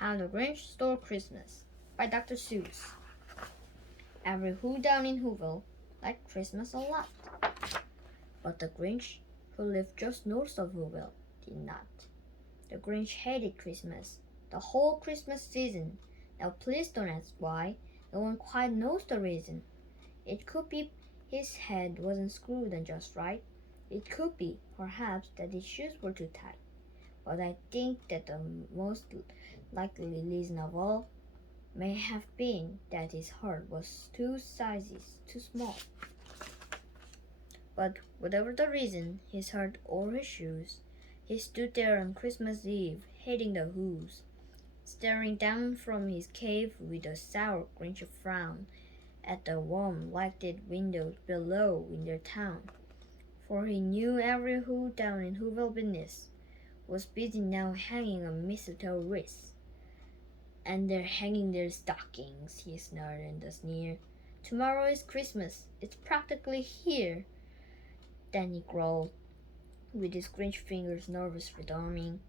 How the Grinch Stole Christmas by Dr. Seuss. Every Who down in Whoville liked Christmas a lot, but the Grinch, who lived just north of Whoville, did not. The Grinch hated Christmas, the whole Christmas season. Now please don't ask why. No one quite knows the reason. It could be his head wasn't screwed on just right. It could be, perhaps, that his shoes were too tight. But I think that the most likely reason of all may have been that his heart was two sizes too small. But whatever the reason, his heart or his shoes, he stood there on Christmas Eve, hating the Who's, staring down from his cave with a sour Grinch frown at the warm lighted windows below in their town. For he knew every Who down in Whoville business was busy now hanging a mistletoe wreath. And they're hanging their stockings, he snarled in the sneer. Tomorrow is Christmas. It's practically here. Then he growled, with his Grinch fingers nervously drumming.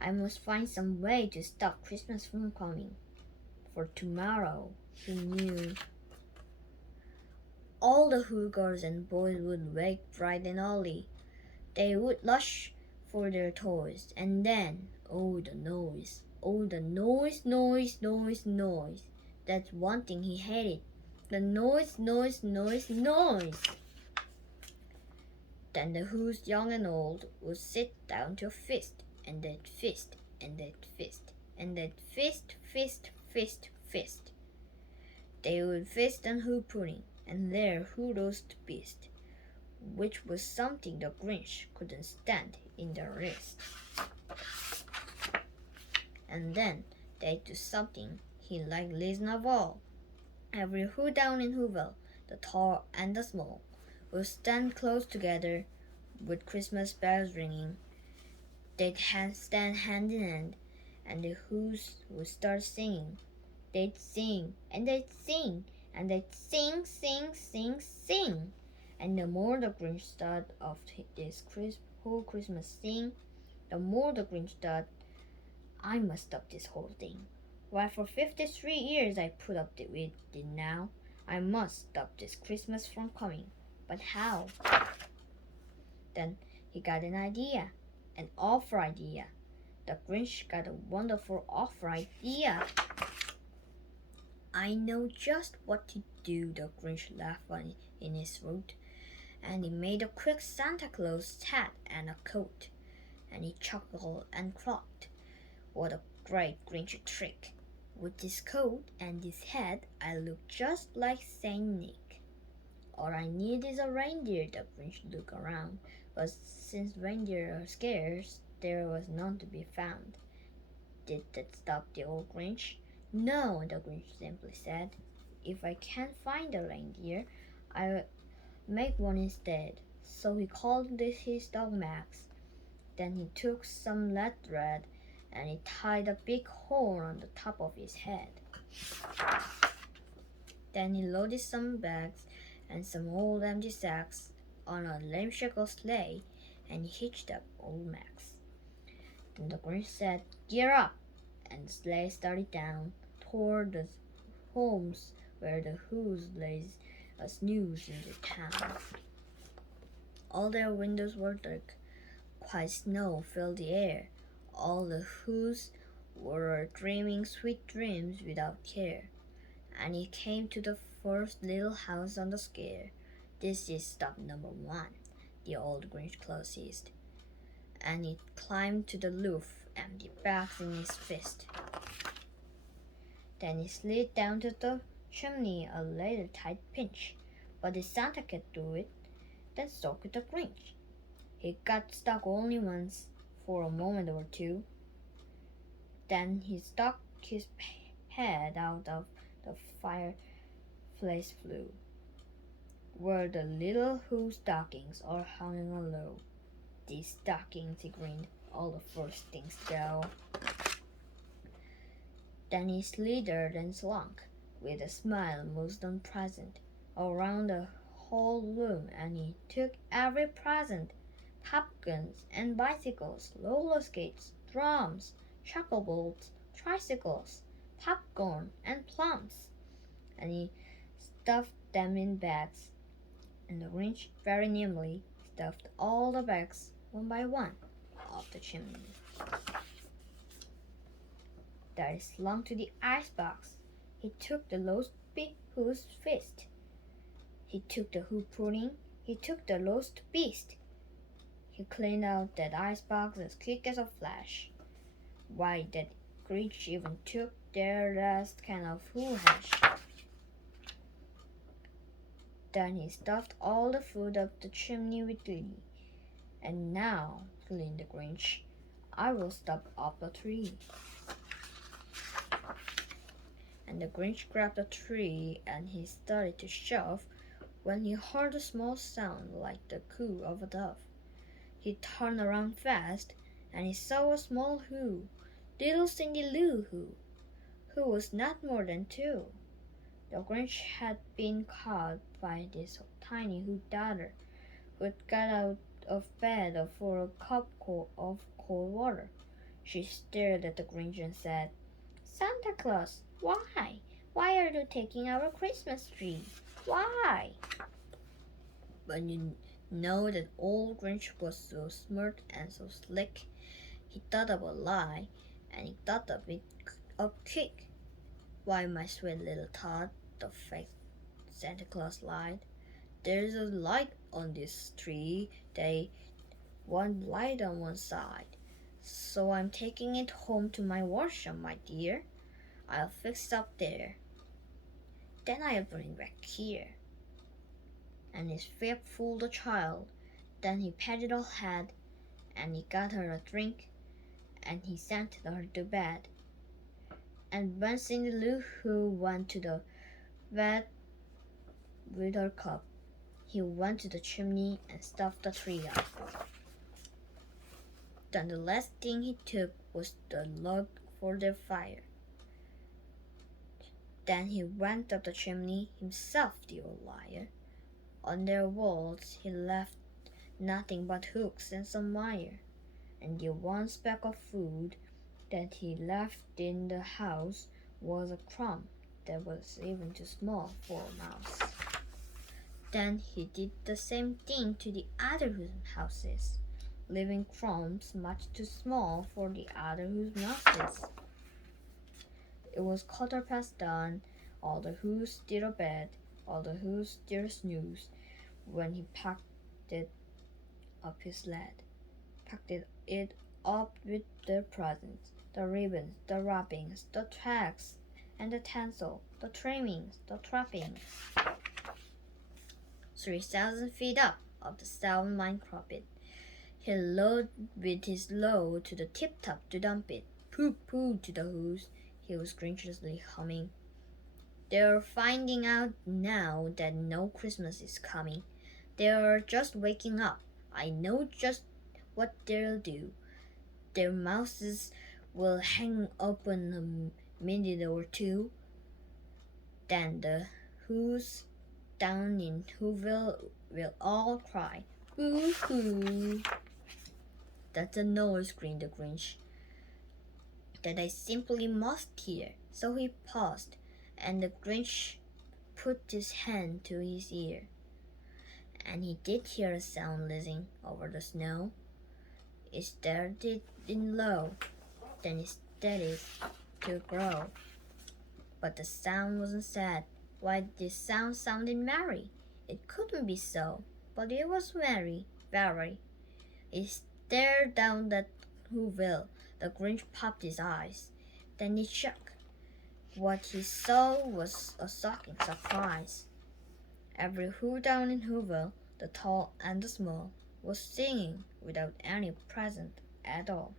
I must find some way to stop Christmas from coming. For tomorrow, he knew, all the Who girls and boys would wake bright and early. They would rush for their toys, and then, oh, the noise. Oh, the noise. That's one thing he hated. The noise. Then the Who's young and old would sit down to a feast, and they'd feast, and they'd feast, and they'd feast. They would feast on Who pudding, and their Who roast beast, which was something the Grinch couldn't stand in the least. And then they'd do something he liked least of all. Every Who down in Whoville, the tall and the small, would stand close together with Christmas bells ringing. They'd stand hand in hand, and the Who's would start singing. They'd sing, and they'd sing, and they'd sing. And the more the Grinch thought of this whole Christmas thing, the more the Grinch thought, I must stop this whole thing. Why, for 53 years I put up with it now. I must stop this Christmas from coming. But how? Then he got an idea, an awful idea. The Grinch got a wonderful awful idea. I know just what to do, the Grinch laughed in his throat. And he made a quick Santa Claus hat and a coat. And he chuckled and clucked. What a great Grinch trick! With this coat and this hat, I look just like Saint Nick. All I need is a reindeer, the Grinch looked around, but since reindeer are scarce, there was none to be found. Did that stop the old Grinch? No, the Grinch simply said. If I can't find a reindeer, I'll make one instead. So he called this his dog Max. Then he took some red thread and he tied a big horn on the top of his head. Then he loaded some bags and some old empty sacks on a ramshackle sleigh, and he hitched up old Max. Then the Grinch said, Gear up! And the sleigh started down toward the homes where the Who's lay a snooze in the town. All their windows were dark. Quiet snow filled the air. All the Who's were dreaming sweet dreams without care. And he came to the first little house on the square. This is stop number 1, the old Grinch hissed. And he climbed to the roof, empty bags in his fist. Then he slid down to the chimney a little tight pinch. But the Santa could do it, then so could the Grinch. He got stuck only once, for a moment or two. Then he stuck his head out of the fireplace flue, where the little Who stockings are hanging low. These stockings, he grinned, all the first things go. Then he slithered and slunk, with a smile most unpleasant, around the whole room, and he took every present, popguns and bicycles, roller skates, drums, chocolate bolts, tricycles, popcorn, and plums, and he stuffed them in bags. And the Grinch very nimbly stuffed all the bags one by one off the chimney. That is slung to the icebox. He took the roast whose fist. He took the hoop pudding. He took the roast beast. He cleaned out that icebox as quick as a flash. Why, that Grinch even took their last can of who hash. Then he stuffed all the food up the chimney with glee. And now, gleaned the Grinch, I will stuff up the tree. And the Grinch grabbed the tree and he started to shove when he heard a small sound like the coo of a dove. He turned around fast and he saw a small who, little Cindy Lou who was not more than 2. The Grinch had been caught by this tiny who daughter who had got out of bed for a cup of cold water. She stared at the Grinch and said, "Santa Claus, why? Why are you taking our Christmas tree? Why?" But you know that old Grinch was so smart and so slick. He thought of a lie, and he thought of it up quick. "Why, my sweet little tot," the fake Santa Claus lied. "There's a light on this tree, one light on one side. So I'm taking it home to my workshop, my dear. I'll fix it up there. Then I'll bring it back here." And his whip fooled the child. Then he patted her head, and he got her a drink, and he sent her to bed. And when Cindy Lou Who went to the bed with her cup, he went to the chimney and stuffed the tree up. Then the last thing he took was the log for the fire. Then he went up the chimney himself, the old liar. On their walls he left nothing but hooks and some wire, and the one speck of food that he left in the house was a crumb that was even too small for a mouse. Then he did the same thing to the other houses, leaving crumbs much too small for the other mouses. It was 1:15. All the who's still abed, all the who's still snooze, when he packed it up his sled, packed it up with the presents, the ribbons, the wrappings, the tracks, and the tinsel, the trimmings, the trappings. 3,000 feet up of the 7-mile carpet, he loaded with his load to the tip-top to dump it. Pooh-pooh to the who's, he was grinchiously humming. They're finding out now that no Christmas is coming. They're just waking up. I know just what they'll do. Their mouths will hang open a minute or two. Then the who's down in Whoville will all cry, "Boo-hoo!" "That's a noise," screamed the Grinch, "that I simply must hear." So he paused, and the Grinch put his hand to his ear, and he did hear a sound whizzing over the snow. It started in low, then it steadied to grow. But the sound wasn't sad. Why, this sound sounded merry. It couldn't be so, but it was merry, very. It stared down at Whoville. The Grinch popped his eyes. Then he shook. What he saw was a shocking surprise. Every who down in Whoville, the tall and the small, was singing without any present at all.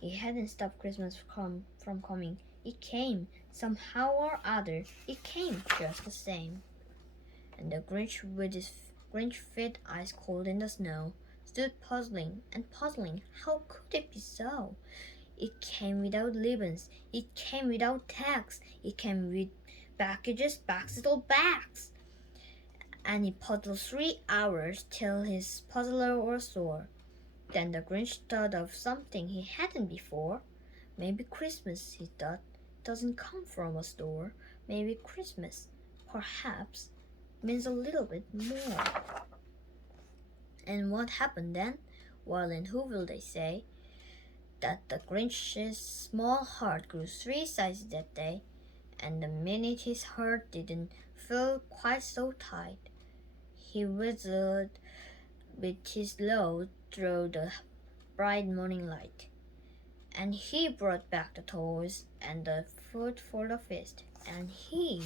He hadn't stopped Christmas from coming. It came, somehow or other, it came just the same. And the Grinch, with his Grinch feet ice cold in the snow, stood puzzling and puzzling. How could it be so? It came without ribbons. It came without tags. It came with packages, boxes, or bags. And he puzzled 3 hours till his puzzler was sore. Then the Grinch thought of something he hadn't before. Maybe Christmas, he thought, doesn't come from a store. Maybe Christmas, perhaps, means a little bit more. And what happened then? Well, and who will they say? That the Grinch's small heart grew 3 sizes that day, and the minute his heart didn't feel quite so tight, he whistled with his load through the bright morning light. And he brought back the toys and the food for the feast, and he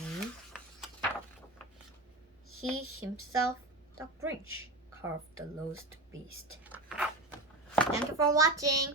himself, the Grinch, carved the lost beast. Thank you for watching.